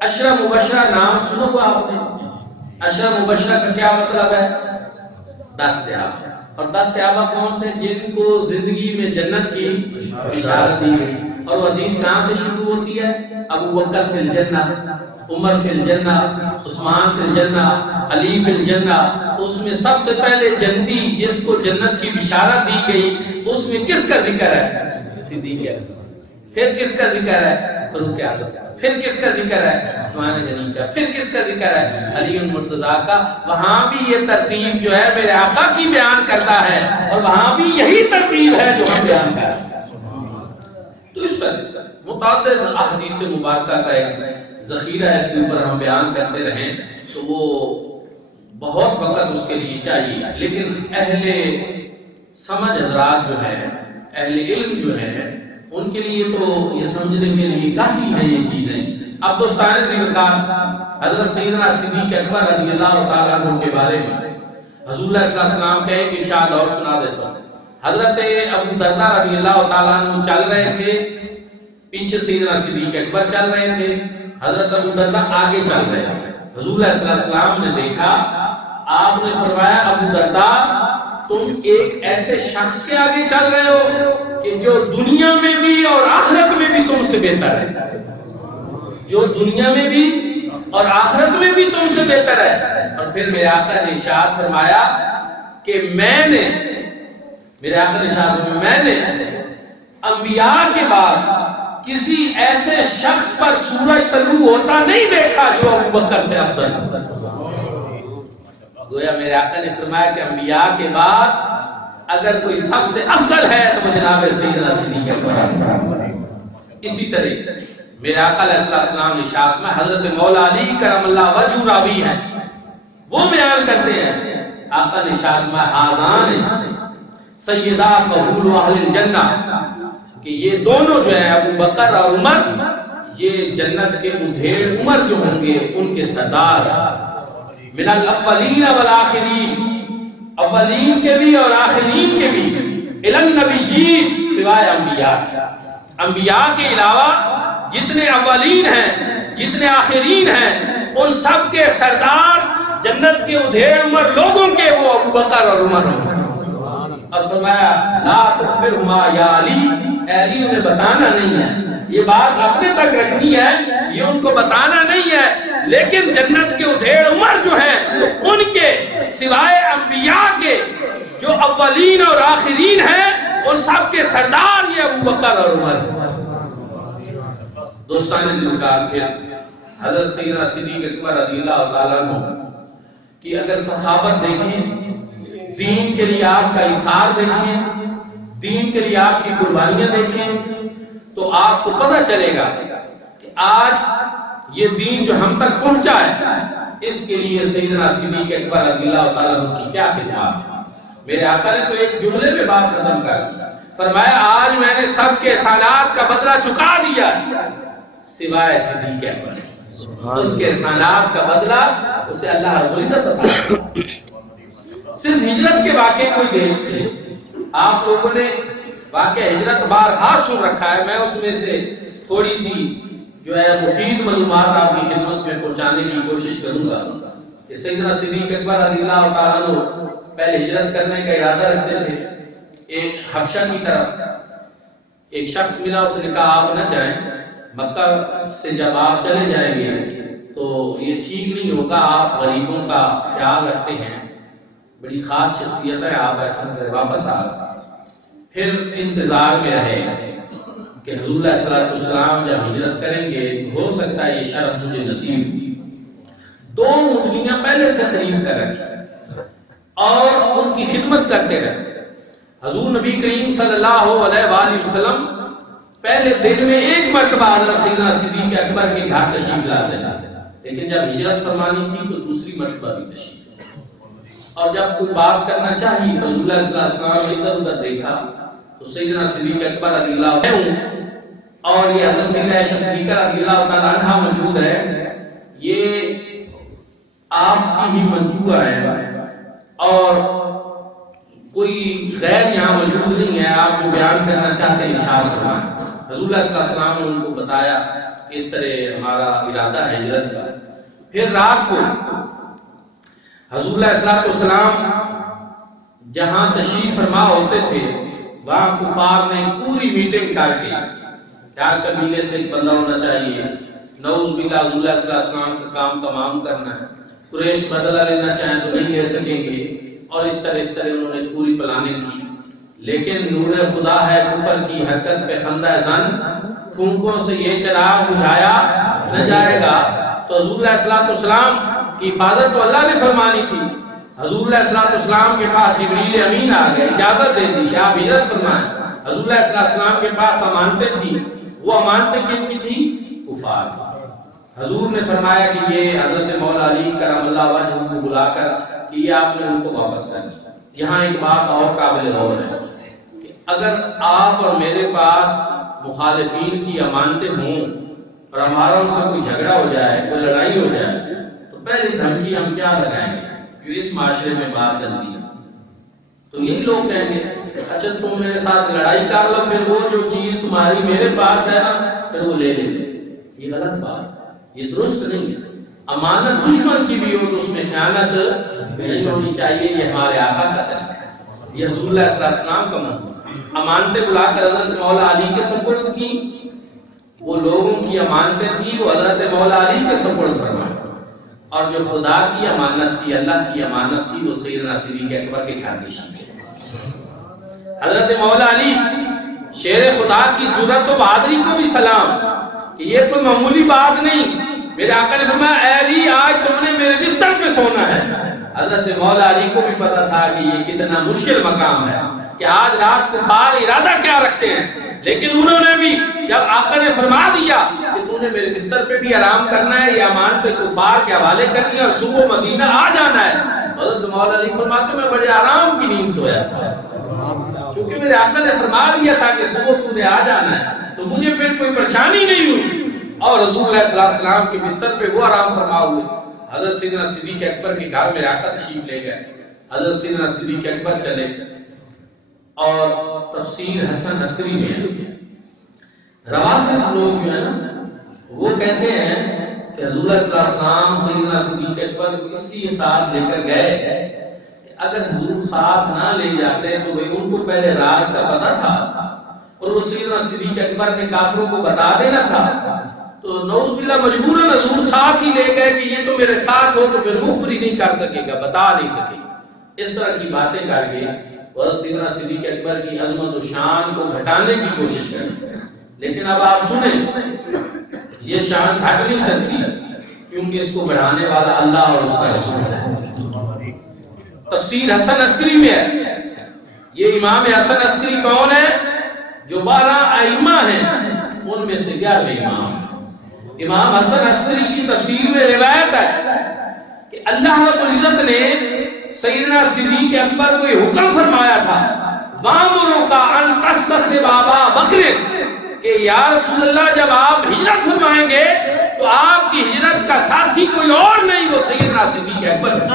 عشرہ مبشرہ نام سنو گا آپ نے؟ عشرہ مبشرہ کا کیا مطلب ہے؟ 10 صحابہ. اور 10 صحابہ کون سے؟ جن کو زندگی میں جنت کی بشارت دی گئی. اور وہ حدیث کہاں سے شروع ہوتی ہے؟ ابو بکر فی الجنہ، عمر فی الجنہ، عثمان فی الجنہ، علی فی الجنہ. اس میں سب سے پہلے جنتی جس کو جنت کی بشارت دی گئی، اس میں کس کا ذکر ہے؟ صدیق ہے. پھر کس کا ذکر ہے؟ فاروق اعظم کا. پھر کس کا ذکر ہے؟ عثمان غنی کا. پھر کس کا ذکر ہے؟ علی المرتضیٰ کا. وہاں بھی یہ ترتیب جو ہے میرے آقا کی بیان کرتا ہے، اور وہاں بھی یہی ترتیب ہے جو ہم بیان کر رہے ہیں. تو اس طرح متعدد احادیث مبارکہ کا ایک ذخیرہ ہے، اس کے اوپر ہم بیان کرتے رہیں تو وہ بہت وقت اس کے لیے چاہیے. لیکن اہل سمجھ حضرات جو ہیں، اہل علم جو ہیں، ان کے لیے تو یہ سمجھنے کے لیے کافی ہے یہ چیزیں. اب دوستان ذکر حضرت سیدنا صدیق اکبر رضی اللہ تعالیٰ عنہ کے بارے میں حضور اللہ صلی اللہ علیہ وسلم کا ایک ارشاد اور سنا دیتا ہوں. حضرت ابو درداء رضی اللہ تعالیٰ عنہ چل رہے تھے، پیچھے سیدنا صدیق اکبر چل رہے تھے، حضرت ابو درداء آگے چل رہے تھے. حضور اللہ صلی اللہ علیہ وسلم نے دیکھا، آپ نے فرمایا ابو درداء تم ایک ایسے شخص کے آگے چل رہے ہو کہ جو دنیا میں بھی اور آخرت میں بھی تم سے بہتر ہے، جو دنیا میں بھی اور آخرت میں بھی تم سے بہتر ہے. اور پھر میرے آقا نے ارشاد فرمایا کہ میں نے انبیاء کے بعد کسی ایسے شخص پر سورج طلوع ہوتا نہیں دیکھا جو ابو بکر سے افضل ہے. گویا میرے آقا نے فرمایا کہ انبیاء کے بعد اگر کوئی سب سے افضل ہے تو جناب سیدنا صدیق اکبر. اسی طرح میرے آقا علیہ السلام نے ارشاد میں حضرت مولا علی کرم اللہ وجہ راوی ہیں، وہ بیان کرتے ہیں، آقا نے ارشاد میں آذان سیدہ قبول اہل الجنہ، کہ یہ دونوں جو ہیں ابو بکر اور عمر، یہ جنت کے ادھیڑ عمر جو ہوں گے ان کے سردار، من الاولین والآخرین، اولین کے بھی اور آخرین کے بھی، الی النبیین، سوائے انبیاء. انبیاء کے علاوہ جتنے اولین ہیں، جتنے آخرین ہیں، ان سب کے سردار جنت کے ادھیڑ عمر لوگوں کے وہ ابو بکر اور عمر ہوں. اور فرمایا لا تخبرہما یا علی، اے علی انہیں بتانا نہیں ہے، یہ بات اپنے تک رکھنی ہے، یہ ان کو بتانا نہیں ہے، لیکن جنت کے ادھیڑ عمر جو ہیں ان کے سوائے انبیاء کے جو اولین اور آخرین ہیں ان سب کے سردار یہ ابو بکر اور عمر. دوستان دلکار کے حضرت سیدنا صدیق اکبر رضی اللہ تعالیٰ عنہ کی اگر صحابت دیکھیں، دین کے لیے آپ کا اثار دیکھیں، دین کے لیے آپ کی قربانیاں دیکھیں، تو آپ کو پتہ چلے گا کہ آج یہ دین جو ہم تک پہنچا ہے اس کے لیے سیدنا صدیق اکبر رضی اللہ تعالیٰ عنہ کی کیا خدمات ہے. میرے آقا نے تو ایک جملے میں بات ختم کر دی، فرمایا آج میں نے سب کے احسانات کا بدلہ چکا دیا سوائے صدیق اکبر. اس کے احسانات کا بدلہ اسے اللہ رب العزت عطا کرے. صرف ہجرت کے واقعے کو ہی دیکھتے، آپ لوگوں نے واقعہ ہجرت بارہا سن رکھا ہے، میں اس میں سے تھوڑی سی جو ہے مفید معلومات آپ کی خدمت میں پہنچانے کی کوشش کروں گا. کہ سیدنا صدیق اکبر رضی اللہ تعالیٰ عنہ پہلے ہجرت کرنے کا ارادہ رکھتے تھے. ایک حبشہ کی طرف ایک شخص ملا، اس نے کہا آپ نہ جائیں، مکہ سے جب آپ چلے جائیں گے تو یہ ٹھیک نہیں ہوگا، آپ غریبوں کا خیال رکھتے ہیں، بڑی خاص شخصیت ہے، آپ ایسا کریں واپس آ. پھر انتظار میں رہے کہ حضور علیہ السلام جب ہجرت کریں گے ہو سکتا ہے یہ شرف مجھے نصیب. 2 اونٹنیاں پہلے سے خرید کر رکھی اور ان کی خدمت کرتے رہے. حضور نبی کریم صلی اللہ علیہ وآلہ وسلم پہلے دن میں ایک مرتبہ حضرت سیدنا صدیق اکبر کے گھر تشریف لاتے تھے، لیکن جب ہجرت فرمانی تھی تو دوسری مرتبہ بھی تشریف. اور جب کوئی بات کرنا چاہیے تو حضور صلی اللہ علیہ وسلم نے ادھر ادھر دیکھا تو سیدنا صدیق اکبر رضی اللہ عنہ اور یہ حضرت سیدنا عائشہ صدیقہ رضی اللہ تعالیٰ عنہ موجود ہے، یہ آپ کی ہی منجوع ہے اور کوئی غیر یہاں موجود نہیں ہے، آپ جو بیان کرنا چاہتے ہیں ارشاد فرمائیں. حضور صلی اللہ علیہ وسلم نے ان کو بتایا اس طرح ہمارا ارادہ ہے ہجرت کا۔ پھر رات کو حضور علیہ السلام جہاں تشریف فرما ہوتے تھے وہاں کفار نے پوری میٹنگ کر کے کیا قبیلے سے ایک بندہ ہونا چاہیے، نعوذ باللہ حضور علیہ السلام کا کام تمام کرنا ہے، قریش بدلہ لینا چاہیں تو نہیں لے سکیں گے، اور اس طرح انہوں نے پوری پلاننگ کی۔ لیکن نور خدا ہے کفر کی حرکت پہ خندہ زن، پھونکوں سے یہ چراغ بجھایا نہ جائے گا۔ تو حضور علیہ السلام کی حفاظت تو اللہ نے فرمانی تھی۔ حضور علیہ السلام کے پاس جبریل امین آ گئے، اجازت دے دی کہ آپ ہجرت فرمائیں۔ حضور علیہ السلام کے پاس امانتیں تھیں، وہ امانتیں کن کی تھی؟ کفار کی۔ حضور نے فرمایا کہ یہ حضرت مولا علی کرم اللہ وجہ کو بلا کر کہ یہ آپ نے ان کو واپس کرنی۔ یہاں ایک بات اور قابل غور ہے کہ اگر آپ اور میرے پاس مخالفین کی امانتیں ہوں اور ہمارا ان سے کوئی جھگڑا ہو جائے، کوئی لڑائی ہو جائے، تو پہلی دھمکی ہم کیا لگائیں گے؟ جو اس معاشرے میں بات چلتی ہے تو یہی لوگ کہیں گے اچھا تم میرے ساتھ لڑائی کر لو، پھر وہ جو چیز تمہاری میرے پاس ہے نا پھر وہ لے لے۔ یہ غلط بات، یہ درست نہیں ہے۔ امانت دشمن کی بھی ہو تو اس میں خیانت نہیں ہونی چاہیے، یہ ہمارے آقا کا طریقہ ہے، یہ حضور علیہ السلام کا منہج۔ امانتیں بلا کر حضرت مولا علی کے سپرد کی، وہ لوگوں کی امانتیں تھی وہ حضرت مولا علی کے سپرد فرمائے، اور جو خدا کی امانت تھی، اللہ کی امانت تھی، وہ سیدنا صدیق اکبر کے خاطر شامل۔ حضرت مولا علی شیر خدا کی جرأت و بہادری کو بھی سلام کہ یہ کوئی معمولی بات نہیں۔ میرے آقا نے فرمایا اے علی آج تم نے میرے بستر پہ سونا ہے۔ حضرت مولا علی کو بھی پتا تھا کہ یہ کتنا مشکل مقام ہے کہ آج رات کفار ارادہ کیا رکھتے ہیں، لیکن انہوں نے بھی جب آقا نے فرما دیا کہ تو نے میرے بستر پہ بھی آرام کرنا ہے، یہ امان پہ کفار کے حوالے کرنی ہے اور صبح مدینہ آ جانا ہے، حضرت مولا علی فرماتے میں بڑے آرام کی نیند سویا تھا، کیونکہ میرے آقا نے فرما دیا تھا کہ صبح تو نے آ جانا ہے، تو مجھے پھر کوئی پریشانی نہیں ہوئی۔ اور حضور علیہ السلام کے بستر پہ وہ آرام فرما ہوئے۔ حضرت سیدنا صدیق اکبر کے گھر میرے آقا تشریف لے گئے، حضرت سیدنا صدیق اکبر چلے، اور تفسیر حسن عسکری میں روافض لوگ جو ہے نا وہ کہتے ہیں کہ حضور علیہ السلام سیدنا صدیق اکبر کو اس لیے ساتھ لے کر گئے کہ اگر حضور ساتھ نہ لے جاتے تو ان کو پہلے راز کا پتہ تھا اور وہ سیدنا صدیق اکبر نے کافروں کو بتا دینا تھا، تو نعوذ باللہ مجبوراً حضور ساتھ ہی لے گئے کہ یہ تو میرے ساتھ ہو تو پھر مخبری نہیں کر سکے گا، بتا نہیں سکے گا، اس طرح کی باتیں کر کے وہ سیدنا صدیق اکبر کی عظمت و شان کو گھٹانے کی کوشش کرتے ہیں۔ لیکن اب آپ سنیں یہ شان گھٹ نہیں سکتی کیونکہ اس کو بڑھانے والا اللہ اور اس کا رسول ہے۔ تفسیر حسن عسکری میں ہے، یہ امام حسن عسکری کون ہے؟ جو 12 ائمہ ہیں ان میں سے 11 امام۔ امام حسن عسکری کی تفسیر میں روایت ہے کہ اللہ رب العزت نے سیدنا صدیق اکبر کو یہ حکم فرمایا تھا وَامُرُكَ أَن تَسْتَسِبَ أَبَا بَكْرٍ کہ یا رسول اللہ جب آپ ہجرت فرمائیں گے تو آپ کی ہجرت کا ساتھی کوئی اور نہیں، وہ سیدنا صدیق اکبر